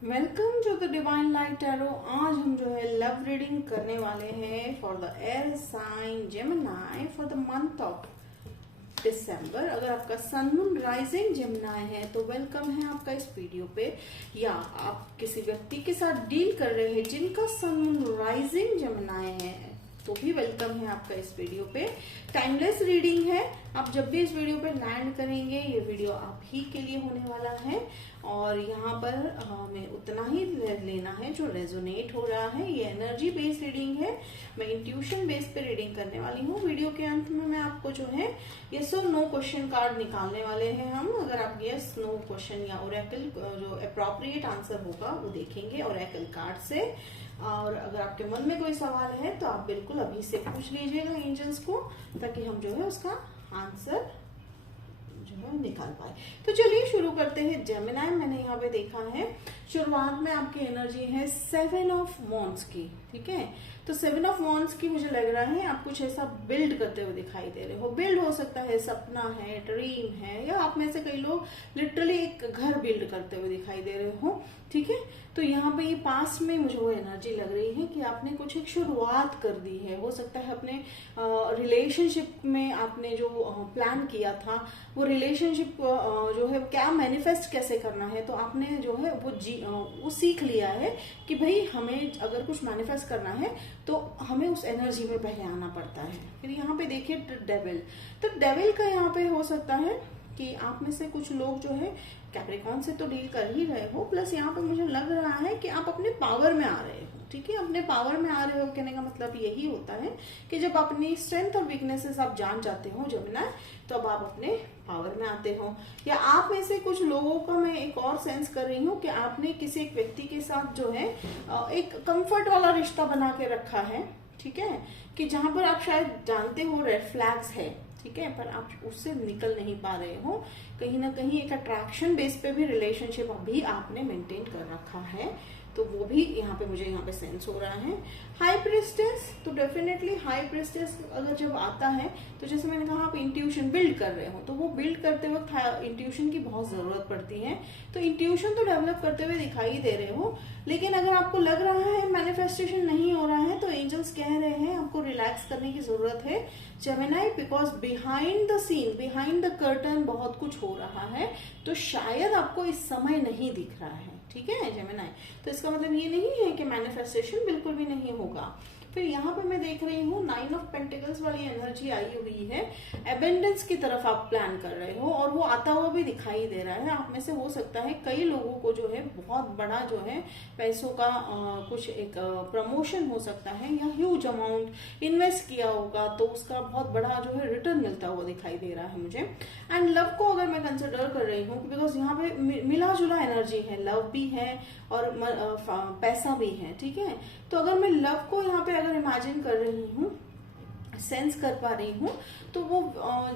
Welcome to the divine light tarot. आज हम जो है लव रीडिंग करने वाले हैं for the air sign Gemini for the month of December. अगर आपका सन मून राइजिंग जेमिनी है तो वेलकम है आपका इस वीडियो पे, या आप किसी व्यक्ति के साथ डील कर रहे हैं जिनका सन मून राइजिंग जेमिनी है तो भी वेलकम है आपका इस वीडियो पे। टाइमलेस रीडिंग है, आप जब भी इस वीडियो पे लैंड करेंगे ये वीडियो आप ही के लिए होने वाला है और यहाँ पर हमें उतना ही लेना है जो रेजोनेट हो रहा है। ये एनर्जी बेस्ड रीडिंग है, मैं इंट्यूशन बेस पे रीडिंग करने वाली हूँ। वीडियो के अंत में मैं आपको जो है यस और नो क्वेश्चन कार्ड निकालने वाले हैं हम। अगर आप यस नो क्वेश्चन या ओरेकल जो अप्रोप्रिएट आंसर होगा वो देखेंगे ओरेकल कार्ड से। और अगर आपके मन में कोई सवाल है तो आप बिल्कुल अभी से पूछ लीजिएगा एंजल्स को, ताकि हम जो है उसका आंसर जो है निकाल पाए। तो चलिए शुरू करते हैं। जेमिनी मैंने यहाँ पे देखा है शुरुआत में आपकी एनर्जी है 7 ऑफ वॉन्ड्स की, ठीक है। तो 7 ऑफ वॉन्ड्स की मुझे लग रहा है आप कुछ ऐसा बिल्ड करते हुए दिखाई दे रहे हो। बिल्ड हो सकता है सपना है, ड्रीम है, या आप में से कई लोग लिटरली एक घर बिल्ड करते हुए दिखाई दे रहे हो, ठीक है। तो यहाँ पे ये पास में मुझे वो एनर्जी लग रही है कि आपने कुछ एक शुरुआत कर दी है। हो सकता है अपने रिलेशनशिप में आपने जो प्लान किया था वो रिलेशनशिप जो है क्या मैनिफेस्ट कैसे करना है, तो आपने जो है वो सीख लिया है कि भाई हमें अगर कुछ मैनिफेस्ट करना है तो हमें उस एनर्जी में पहले आना पड़ता है। फिर यहाँ पे देखिए डेविल, तो डेविल का यहाँ पे हो सकता है कि आप में से कुछ लोग जो है कैप्रिकॉन से तो डील कर ही रहे हो, प्लस यहाँ पे मुझे लग रहा है कि आप अपने पावर में आ रहे हो, ठीक है। अपने पावर में आ रहे हो कहने का मतलब यही होता है कि जब अपनी स्ट्रेंथ और वीकनेसेस आप जान जाते हो जेमिनी, तो अब आप अपने पावर में आते हो। या आप में से कुछ लोगों का मैं एक और सेंस कर रही हूँ कि आपने किसी एक व्यक्ति के साथ जो है एक कंफर्ट वाला रिश्ता बना के रखा है, ठीक है, कि जहां पर आप शायद जानते हो रेड फ्लैग्स है, ठीक है, पर आप उससे निकल नहीं पा रहे हो। कहीं ना कहीं एक अट्रैक्शन बेस पे भी रिलेशनशिप अभी आपने मेंटेन कर रखा है, तो वो भी यहाँ पे मुझे यहाँ पे सेंस हो रहा है। हाई प्रिस्टेस, तो डेफिनेटली हाई प्रिस्टेस अगर जब आता है तो जैसे मैंने कहा आप इंट्यूशन बिल्ड कर रहे हो, तो वो बिल्ड करते वक्त इंट्यूशन की बहुत जरूरत पड़ती है। तो इंट्यूशन तो डेवलप करते हुए दिखाई दे रहे हो, लेकिन अगर आपको लग रहा है मैनिफेस्टेशन नहीं हो रहा है तो एंजल्स कह रहे हैं आपको रिलैक्स करने की जरूरत है Gemini, because behind the scene, behind the curtain बहुत कुछ हो रहा है, तो शायद आपको इस समय नहीं दिख रहा है, ठीक है जेमिनी। तो इसका मतलब ये नहीं है कि मैनिफेस्टेशन बिल्कुल भी नहीं होगा। फिर यहाँ पे मैं देख रही हूँ 9 ऑफ पेंटिकल्स वाली एनर्जी आई हुई है। एबेंडेंस की तरफ आप प्लान कर रहे हो और वो आता हुआ भी दिखाई दे रहा है। आप में से हो सकता है कई लोगों को जो है बहुत बड़ा जो है पैसों का कुछ एक प्रमोशन हो सकता है, या ह्यूज अमाउंट इन्वेस्ट किया होगा तो उसका बहुत बड़ा जो है रिटर्न मिलता हुआ दिखाई दे रहा है मुझे। एंड लव को अगर मैं कंसिडर कर रही हूँ, बिकॉज यहाँ पे मिला जुला एनर्जी है, लव भी है और पैसा भी है, ठीक है। तो अगर मैं लव को यहाँ पे अगर इमेजिन कर रही हूँ, सेंस कर पा रही हूँ, तो वो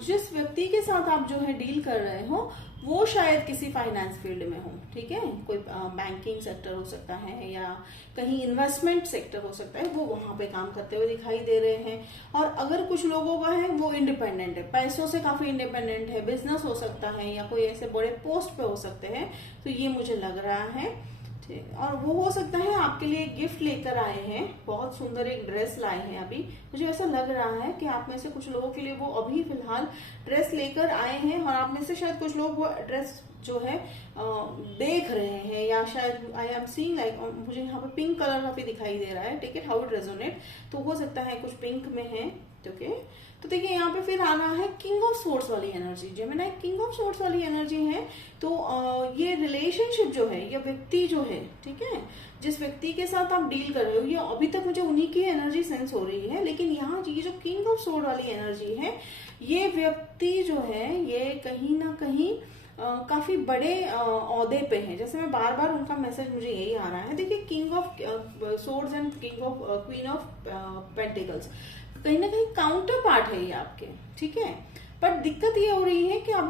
जिस व्यक्ति के साथ आप जो है डील कर रहे हो वो शायद किसी फाइनेंस फील्ड में हो, ठीक है। कोई बैंकिंग सेक्टर हो सकता है या कहीं इन्वेस्टमेंट सेक्टर हो सकता है, वो वहां पे काम करते हुए दिखाई दे रहे हैं। और अगर कुछ लोगों का है वो इंडिपेंडेंट है, पैसों से काफी इंडिपेंडेंट है, बिजनेस हो सकता है या कोई ऐसे बड़े पोस्ट पे हो सकते हैं, तो ये मुझे लग रहा है। और वो हो सकता है आपके लिए गिफ्ट लेकर आए हैं, बहुत सुंदर एक ड्रेस लाए हैं। अभी मुझे ऐसा लग रहा है कि आप में से कुछ लोगों के लिए वो अभी फिलहाल ड्रेस लेकर आए हैं, और आप में से शायद कुछ लोग वो ड्रेस जो है देख रहे हैं, या शायद आई एम सीइंग लाइक मुझे यहाँ पे पिंक कलर काफी दिखाई दे रहा है, take it how it resonate. तो हो सकता है कुछ पिंक में है, ओके। तो देखिए यहाँ पे फिर आना है किंग ऑफ सोर्ड्स वाली energy. Gemini king of swords वाली एनर्जी है, तो ये रिलेशनशिप जो है, ये व्यक्ति जो है, ठीक है, जिस व्यक्ति के साथ आप डील कर रहे हो, ये अभी तक मुझे उन्हीं की एनर्जी सेंस हो रही है। लेकिन यहाँ ये जो किंग ऑफ सोर्ड वाली एनर्जी है, ये व्यक्ति जो है ये कहीं ना कहीं काफी बड़े औहदे पे हैं। जैसे मैं बार बार उनका मैसेज मुझे यही आ रहा है। देखिए king of swords and king of queen of pentacles कहीं ना कहीं काउंटर पार्ट है ये आपके, ठीक है। बट दिक्कत ये हो रही है कि आप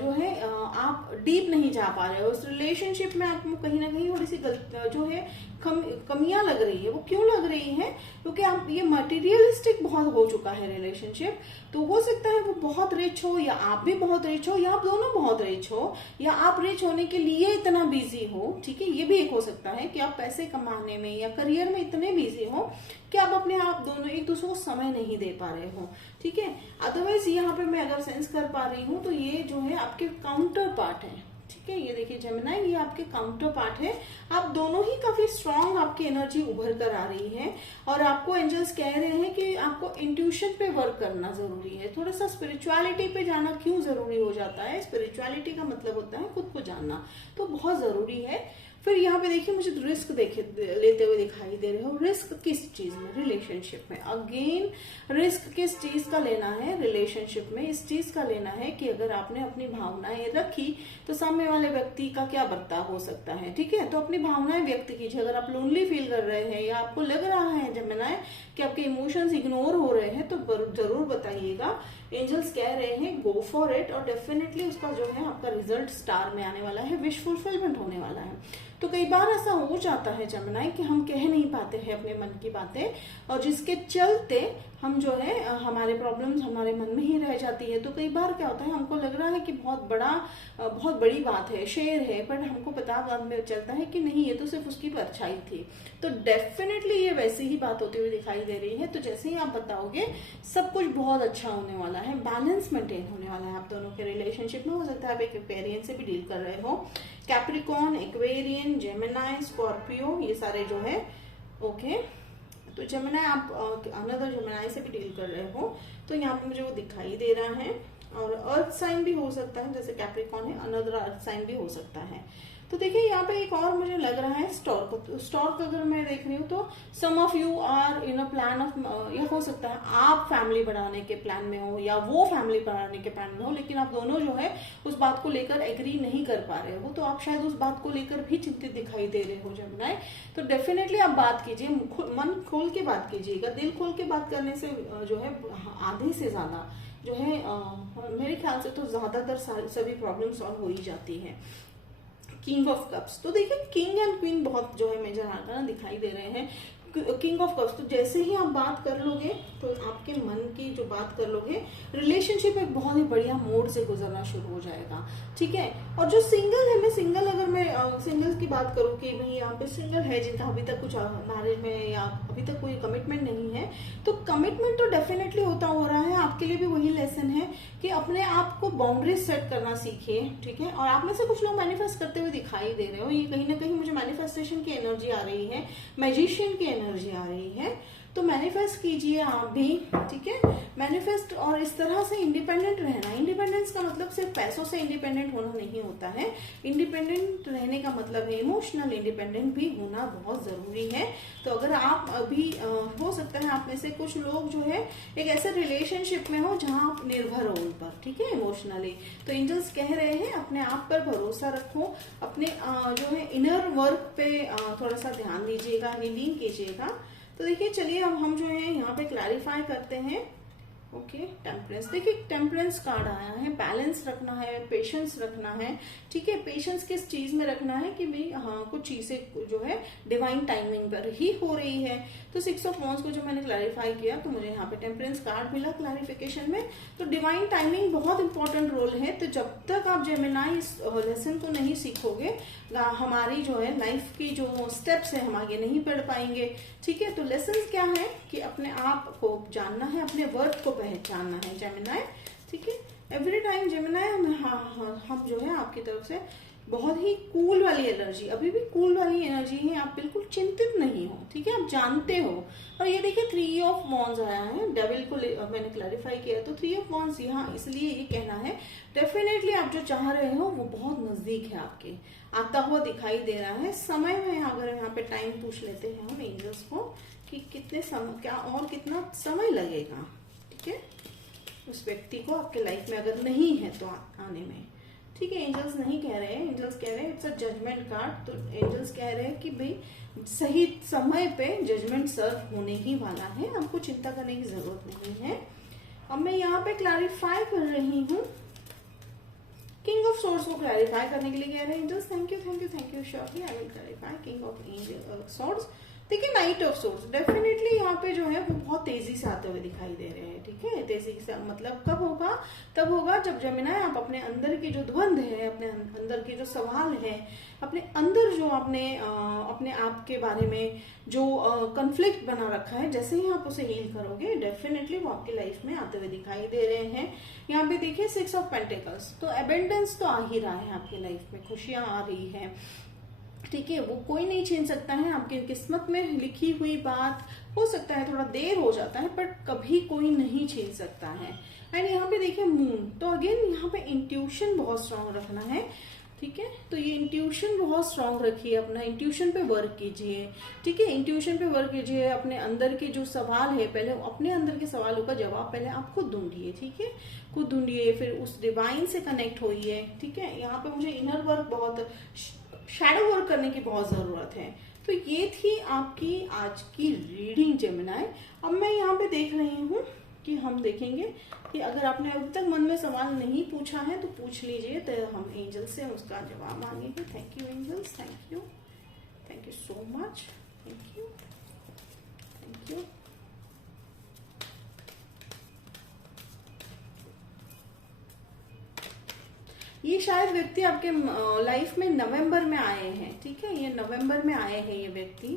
जो है आप डीप नहीं जा पा रहे हो उस रिलेशनशिप में। आपको कहीं ना कहीं थोड़ी सी जो है कमियां लग रही है। वो क्यों लग रही है? क्योंकि आप ये मटेरियलिस्टिक बहुत हो चुका है रिलेशनशिप। तो हो सकता है वो बहुत रिच हो, या आप भी बहुत रिच हो, या आप दोनों बहुत रिच हो, या आप रिच होने के लिए इतना बिजी हो। ठीक है, ये भी एक हो सकता है कि आप पैसे कमाने में या करियर में इतने बिजी हो कि आप अपने आप दोनों एक दूसरे को समय नहीं दे पा रहे हो। ठीक है, अदरवाइज यहाँ पे मैं अगर सेंस कर पा रही हूँ तो ये जो है आपके काउंटर पार्ट है। ठीक है, ये देखिए जेमिनी, ये आपके काउंटर पार्ट है। आप दोनों ही काफी स्ट्रांग, आपकी एनर्जी उभर कर आ रही है, और आपको एंजल्स कह रहे हैं कि आपको इंट्यूशन पे वर्क करना जरूरी है। थोड़ा सा स्पिरिचुअलिटी पे जाना क्यों जरूरी हो जाता है? स्पिरिचुअलिटी का मतलब होता है खुद को जानना, तो बहुत जरूरी है। फिर यहाँ पे देखिए मुझे रिस्क लेते हुए दिखाई दे रहे हो। रिस्क किस चीज में? रिलेशनशिप में। अगेन रिस्क किस चीज का लेना है रिलेशनशिप में? इस चीज का लेना है कि अगर आपने अपनी भावनाएं रखी तो सामने वाले व्यक्ति का क्या बर्ताव हो सकता है। ठीक है, तो अपनी भावनाएं व्यक्त कीजिए। अगर आप लोनली फील कर रहे हैं या आपको लग रहा है जेमिनी कि आपके इमोशंस इग्नोर हो रहे हैं, तो जरूर बताइएगा। एंजल्स कह रहे हैं गो फॉर इट, और डेफिनेटली उसका जो है आपका रिजल्ट स्टार में आने वाला है, विश फुलफिलमेंट होने वाला है। तो कई बार ऐसा हो जाता है जेमिनी कि हम कह नहीं पाते हैं अपने मन की बातें, और जिसके चलते हम जो है हमारे प्रॉब्लम्स हमारे मन में ही रह जाती है। तो कई बार क्या होता है, हमको लग रहा है कि बहुत बड़ी बात है, शेर है, पर हमको पता बाद में चलता है कि नहीं, ये तो सिर्फ उसकी परछाई थी। तो डेफिनेटली ये वैसी ही बात होती हुई दिखाई दे रही है। तो जैसे ही आप बताओगे सब कुछ बहुत अच्छा होने वाला है, बैलेंस मेंटेन होने वाला है आप दोनों के रिलेशनशिप में। हो सकता है आप एक एक्वेरियन से भी डील कर रहे हो, कैप्रिकॉर्न, एक्वेरियन, जेमिनी, स्कॉर्पियो, ये सारे जो है ओके। तो जेमिनी आप अनदर जेमिनी से भी डील कर रहे हो, तो यहाँ पे मुझे वो दिखाई दे रहा है। और अर्थ साइन भी हो सकता है, जैसे कैप्रिकॉर्न है, अनदर अर्थ साइन भी हो सकता है। तो देखिए यहाँ पे एक और मुझे लग रहा है स्टॉर्क। स्टॉर्क अगर मैं देख रही हूँ तो some of you are in a plan of, या हो सकता है आप फैमिली बढ़ाने के प्लान में हो या वो फैमिली बढ़ाने के प्लान में हो, लेकिन आप दोनों जो है उस बात को लेकर एग्री नहीं कर पा रहे हो। तो आप शायद उस बात को लेकर भी चिंतित दिखाई दे रहे हो जेमिनी। तो डेफिनेटली आप बात कीजिए, मन खोल के बात कीजिएगा। दिल खोल के बात करने से जो है आधे से ज्यादा जो है मेरे ख्याल से तो ज्यादातर सभी प्रॉब्लम सॉल्व हो ही जाती है। किंग ऑफ कप्स, तो देखिए किंग एंड क्वीन बहुत जो है मेजर आर्काना दिखाई दे रहे हैं। किंग ऑफ कप्स, तो जैसे ही आप बात कर लोगे तो आपके मन की जो बात कर लोगे, रिलेशनशिप एक बहुत ही बढ़िया मोड से गुजरना शुरू हो जाएगा। ठीक है, और जो सिंगल है, मैं सिंगल अगर मैं सिंगल्स की बात करूँ कि भाई यहाँ पे सिंगल है जिनका अभी तक कुछ मैरिज में या अभी तक कोई कमिटमेंट नहीं है, तो कमिटमेंट तो डेफिनेटली होता हो रहा है। आपके लिए भी वही लेसन है कि अपने आप को बाउंड्रीज सेट करना सीखिए। ठीक है, और आप में से कुछ लोग मैनिफेस्ट करते हुए दिखाई दे रहे हो, ये कहीं ना कहीं मुझे मैनिफेस्टेशन की एनर्जी आ रही है, मैजिशियन की एनर्जी आ रही है। तो मैनिफेस्ट कीजिए आप भी। ठीक है, मैनिफेस्ट, और इस तरह से इंडिपेंडेंट रहना। इंडिपेंडेंस का मतलब सिर्फ पैसों से इंडिपेंडेंट होना नहीं होता है। इंडिपेंडेंट रहने का मतलब है इमोशनल इंडिपेंडेंट भी होना बहुत जरूरी है। तो अगर आप अभी हो सकता है आप में से कुछ लोग जो है एक ऐसे रिलेशनशिप में हो जहां आप निर्भर हो उन पर, ठीक है, इमोशनली, तो एंजल्स कह रहे हैं अपने आप पर भरोसा रखो, अपने जो है इनर वर्क पे थोड़ा सा ध्यान दीजिएगा, हीलिंग कीजिएगा। तो देखिए चलिए अब हम जो है यहाँ पे क्लैरिफाई करते हैं। ओके, टेम्परेंस, देखिए टेम्परेंस कार्ड आया है। बैलेंस रखना है, पेशेंस रखना है। ठीक है, पेशेंस किस चीज में रखना है कि भाई हाँ कुछ चीजें जो है डिवाइन टाइमिंग पर ही हो रही है। तो 6 ऑफ वॉन्ड्स को जो मैंने क्लैरिफाई किया तो मुझे यहाँ पे टेम्परेंस कार्ड मिला क्लैरिफिकेशन में। तो डिवाइन टाइमिंग बहुत इंपॉर्टेंट रोल है। तो जब तक आप जेमिनी इस लेसन को नहीं सीखोगे, हमारी जो है लाइफ की जो स्टेप्स है हम आगे नहीं बढ़ पाएंगे। ठीक है, तो लेसन क्या है कि अपने आप को जानना है, अपने वर्थ को पहचानना है जेमिनी। ठीक है, एवरी टाइम जेमिनी हम जो है आपकी तरफ से बहुत ही कूल वाली एनर्जी, अभी भी कूल वाली एनर्जी है। आप बिल्कुल चिंतित नहीं हो। ठीक है, आप जानते हो। और ये देखिए 3 ऑफ वॉन्ड्स आया है, डेविल को मैंने क्लैरिफाई किया। तो 3 ऑफ वॉन्ड्स यहाँ इसलिए ये कहना है डेफिनेटली आप जो चाह रहे हो वो बहुत नजदीक है, आपके आता हुआ दिखाई दे रहा है। समय में अगर यहाँ पे टाइम पूछ लेते हैं हम एंजल्स को कि कितने समय, क्या और कितना समय लगेगा, ठीक है, उस व्यक्ति को आपके लाइफ में अगर नहीं है तो आने में। ठीक है, एंजल्स नहीं कह रहे हैं, एंजल्स कह रहे हैं इट्स अ जजमेंट कार्ड। तो एंजल्स कह रहे हैं कि भाई सही समय पे जजमेंट सर्व होने ही वाला है, आपको चिंता करने की जरूरत नहीं है। अब मैं यहाँ पे क्लैरिफाई कर रही हूँ, किंग ऑफ सोर्स को क्लैरिफाई करने के लिए कह रहे हैं angels. Thank you thank you thank you, surely I will clarify king of swords. देखिए नाइट ऑफ सोर्स डेफिनेटली यहाँ पे जो है वो बहुत तेजी से आते हुए दिखाई दे रहे हैं, ठीक है। तेजी से मतलब कब होगा, तब होगा जब जेमिनाई आप अपने अंदर की जो द्वंद है, अपने अंदर के जो सवाल है, अपने अंदर जो आपने अपने आप के बारे में जो कन्फ्लिक्ट बना रखा है, जैसे ही आप उसे हील करोगे डेफिनेटली वो आपकी लाइफ में आते हुए दिखाई दे रहे हैं। यहाँ पे देखिए 6 ऑफ पेंटिकल्स, तो एबेंडेंस तो आ ही रहा है आपकी लाइफ में, खुशियां आ रही है, ठीक है। वो कोई नहीं छीन सकता है, आपकी किस्मत में लिखी हुई बात। हो सकता है थोड़ा देर हो जाता है बट कभी कोई नहीं छीन सकता है। एंड यहाँ पे देखिए मून, तो अगेन यहाँ पे इंट्यूशन बहुत स्ट्रांग रखना है, ठीक है। तो ये इंट्यूशन बहुत स्ट्रांग रखिए, अपना इंट्यूशन पे वर्क कीजिए, ठीक है। इंट्यूशन पे वर्क कीजिए, अपने अंदर के जो सवाल है पहले अपने अंदर के सवालों का जवाब पहले आप खुद ढूंढिए, ठीक है। खुद ढूंढिए, फिर उस डिवाइन से कनेक्ट होइए, ठीक है। यहाँ पे मुझे इनर वर्क बहुत, शैडो वर्क करने की बहुत जरूरत है। तो ये थी आपकी आज की रीडिंग जेमिनाई। अब मैं यहाँ पे देख रही हूँ कि हम देखेंगे कि अगर आपने अभी तक मन में सवाल नहीं पूछा है तो पूछ लीजिए, तो हम एंजल से उसका जवाब मांगेंगे। Thank you angels, thank you so much, thank you. ये शायद व्यक्ति आपके लाइफ में नवंबर में आए हैं, ठीक है। ये नवंबर में आए हैं ये व्यक्ति,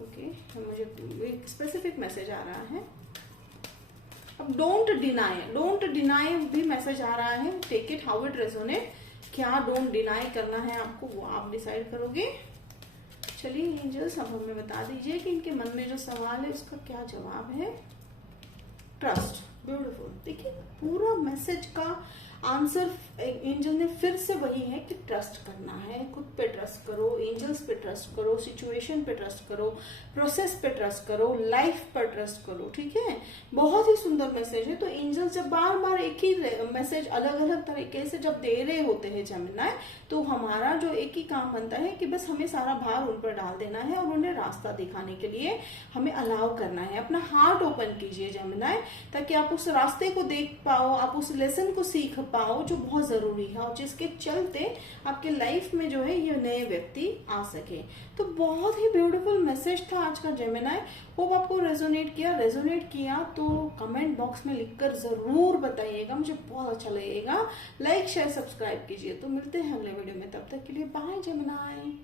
ओके। मुझे एक स्पेसिफिक मैसेज आ रहा है। अब डोंट डिनाई भी मैसेज आ रहा है। Take it how it resonate. क्या डोंट डिनाई करना है आपको वो आप डिसाइड करोगे। चलिए एंजल्स अब हमें बता दीजिए कि इनके मन में जो सवाल है उसका क्या जवाब है। Trust, beautiful. देखिए पूरा मैसेज का आंसर एंजल ने फिर से वही है कि ट्रस्ट करना है, खुद पे ट्रस्ट करो, एंजल्स पे ट्रस्ट करो, सिचुएशन पे ट्रस्ट करो, प्रोसेस पे ट्रस्ट करो, लाइफ पर ट्रस्ट करो, ठीक है। बहुत ही सुंदर मैसेज है। तो एंजल जब बार बार एक ही मैसेज अलग अलग तरीके से जब दे रहे होते हैं जेमिनाई, तो हमारा जो एक ही काम बनता है कि बस हमें सारा भार उन पर डाल देना है और उन्हें रास्ता दिखाने के लिए हमें अलाउ करना है। अपना हार्ट ओपन कीजिए जेमिनाई, ताकि आप उस रास्ते को देख पाओ, आप उस लेसन को सीख पाओ जो बहुत जरूरी है और जिसके चलते आपके लाइफ में जो है ये नए व्यक्ति आ सके। तो बहुत ही ब्यूटीफुल मैसेज था आज का जेमिनाई। होप आपको रेजोनेट किया तो कमेंट बॉक्स में लिखकर जरूर बताइएगा, मुझे बहुत अच्छा लगेगा। लाइक शेयर सब्सक्राइब कीजिए। तो मिलते हैं अगले वीडियो में, तब तक के लिए बाय जेमिनाई।